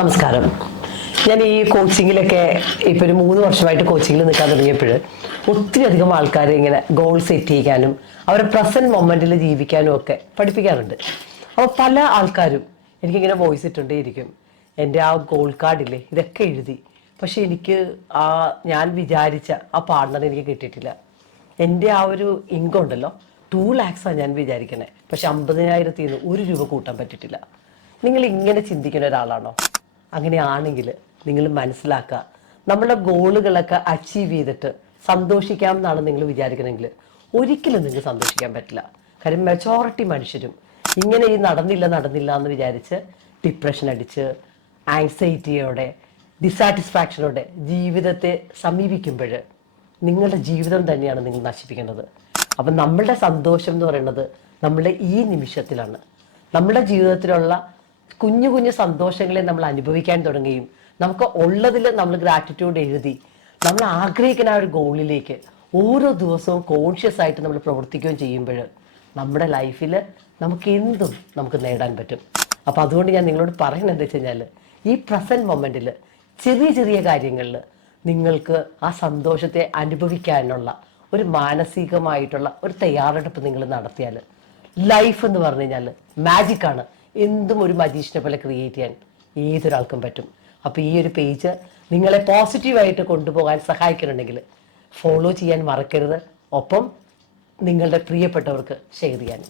നമസ്കാരം. ഞാൻ ഈ കോച്ചിങ്ങിലൊക്കെ ഇപ്പൊ ഒരു മൂന്ന് വർഷമായിട്ട് കോച്ചിങ്ങിൽ നിൽക്കാൻ തുടങ്ങിയപ്പോൾ ഒത്തിരി അധികം ആൾക്കാരെ ഇങ്ങനെ ഗോൾ സെറ്റ് ചെയ്യാനും അവരെ പ്രസന്റ് മൊമെന്റിൽ ജീവിക്കാനും ഒക്കെ പഠിപ്പിക്കാറുണ്ട്. അപ്പോൾ പല ആൾക്കാരും എനിക്കിങ്ങനെ വോയിസ് ഇട്ടുകൊണ്ടേയിരിക്കും. എന്റെ ആ ഗോൾ കാർഡില്ലേ ഇതൊക്കെ എഴുതി. പക്ഷെ എനിക്ക് ആ ഞാൻ വിചാരിച്ച ആ പാർട്ണർ എനിക്ക് കിട്ടിയിട്ടില്ല. എന്റെ ആ ഒരു ഇൻകം ഉണ്ടല്ലോ ടു ലാക്സാണ് ഞാൻ വിചാരിക്കണേ. പക്ഷെ അമ്പതിനായിരത്തിൽ നിന്ന് ഒരു രൂപ കൂട്ടാൻ പറ്റിയിട്ടില്ല. നിങ്ങൾ ഇങ്ങനെ ചിന്തിക്കുന്ന ഒരാളാണോ? അങ്ങനെയാണെങ്കിൽ നിങ്ങൾ മനസ്സിലാക്കുക. നമ്മുടെ ഗോളുകളൊക്കെ അച്ചീവ് ചെയ്തിട്ട് സന്തോഷിക്കാം എന്നാണ് നിങ്ങൾ വിചാരിക്കണമെങ്കിൽ ഒരിക്കലും നിങ്ങൾക്ക് സന്തോഷിക്കാൻ പറ്റില്ല. കാര്യം മെജോറിറ്റി മനുഷ്യരും ഇങ്ങനെ ഈ നടന്നില്ല നടന്നില്ല എന്ന് വിചാരിച്ച് ഡിപ്രഷൻ അടിച്ച് ആങ്സൈറ്റിയോടെ ഡിസാറ്റിസ്ഫാക്ഷനോടെ ജീവിതത്തെ സമീപിക്കുമ്പോൾ നിങ്ങളുടെ ജീവിതം തന്നെയാണ് നിങ്ങൾ നശിപ്പിക്കേണ്ടത്. അപ്പം നമ്മളുടെ സന്തോഷം എന്ന് പറയുന്നത് നമ്മളുടെ ഈ നിമിഷത്തിലാണ്. നമ്മുടെ ജീവിതത്തിലുള്ള കുഞ്ഞു കുഞ്ഞു സന്തോഷങ്ങളെ നമ്മൾ അനുഭവിക്കാൻ തുടങ്ങുകയും നമുക്ക് ഉള്ളതിൽ നമ്മൾ ഗ്രാറ്റിറ്റ്യൂഡ് എഴുതി നമ്മൾ ആഗ്രഹിക്കുന്ന ആ ഒരു ഗോളിലേക്ക് ഓരോ ദിവസവും കോൺഷ്യസ് ആയിട്ട് നമ്മൾ പ്രവർത്തിക്കുകയും ചെയ്യുമ്പോൾ നമ്മുടെ ലൈഫിൽ നമുക്ക് എന്തും നമുക്ക് നേടാൻ പറ്റും. അപ്പോൾ അതുകൊണ്ട് ഞാൻ നിങ്ങളോട് പറയുന്നത് എന്താ വെച്ച് കഴിഞ്ഞാൽ ഈ പ്രസന്റ് മൊമെന്റിൽ ചെറിയ ചെറിയ കാര്യങ്ങളിൽ നിങ്ങൾക്ക് ആ സന്തോഷത്തെ അനുഭവിക്കാനുള്ള ഒരു മാനസികമായിട്ടുള്ള ഒരു തയ്യാറെടുപ്പ് നിങ്ങൾ നടത്തിയാൽ ലൈഫ് എന്ന് പറഞ്ഞു കഴിഞ്ഞാൽ മാജിക്കാണ് എന്തും ഒരു മജീഷിനെ പോലെ ക്രിയേറ്റ് ചെയ്യാൻ ഏതൊരാൾക്കും പറ്റും. അപ്പോൾ ഈ ഒരു പേജ് നിങ്ങളെ പോസിറ്റീവായിട്ട് കൊണ്ടുപോകാൻ സഹായിക്കുന്നുണ്ടെങ്കിൽ ഫോളോ ചെയ്യാൻ മറക്കരുത്. ഒപ്പം നിങ്ങളുടെ പ്രിയപ്പെട്ടവർക്ക് ഷെയർ ചെയ്യാൻ